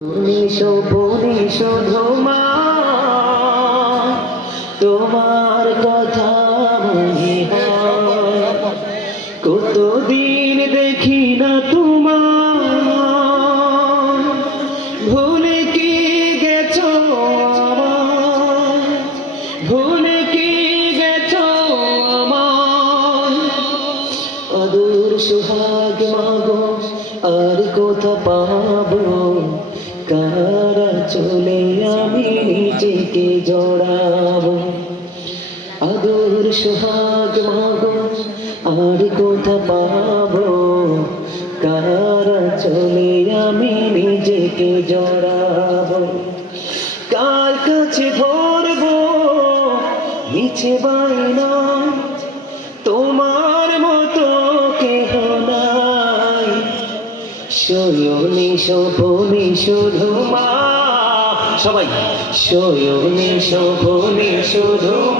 তুমি শোভনী শুধু মা তোমার কথা মনে কতদিন দেখি না তোমার। ভুলে কি গেছো? ভুলে কি গেছো আমার অদূর সুহাগ মাগো, আর কোথা পাবো? চলে আমি নিজেকে জড়াবো। আদর, সুহাগ, মাগো, আর কোথা পাবো। কারা চলে আমি নিজেকে জড়াবো? কার কাছে ধরবো? মিছে বাইনা তোমার মতো কেহ নাই। শয়নে শোভনে, শুধু মা সবাই। শয়নে শোভনে শুধু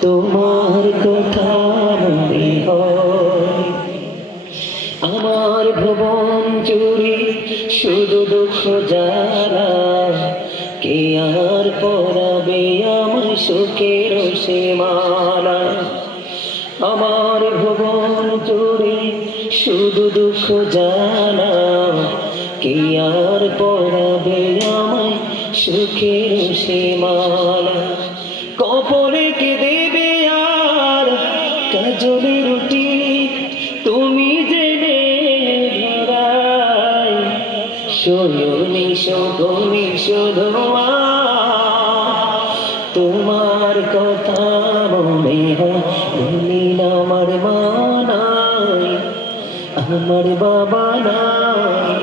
তোমার কথা আমার ভুবন চুরি, শুধু দুঃখ যারা। কে আর পরাবে আমার সুখের সীমানা? আমার ভুবন চুরি, শুধু দুঃখ জানা কে আর পরাবে আমায় সুখের সীমানা? কপলে কে দেবে আর কাজলে রুটি? তুমি জেনে ধরাই। শোভনি শোধমা তোমার কথা মনে হয় আমার মা নাই, আমার বাবা নাই।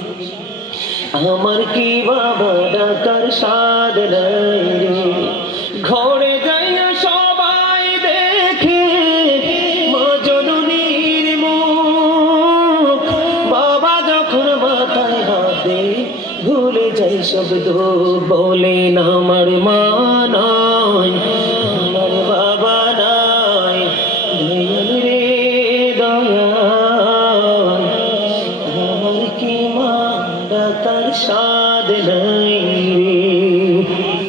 আমার কি বাবা ডাকার সাদ নাই ঘরে যাইয়া সবাই দেখে মা বাবা যখন মাথায় হাতে ভুলে যাই শব্দ বলে না আমার মা নয়। মা সাদ নাই।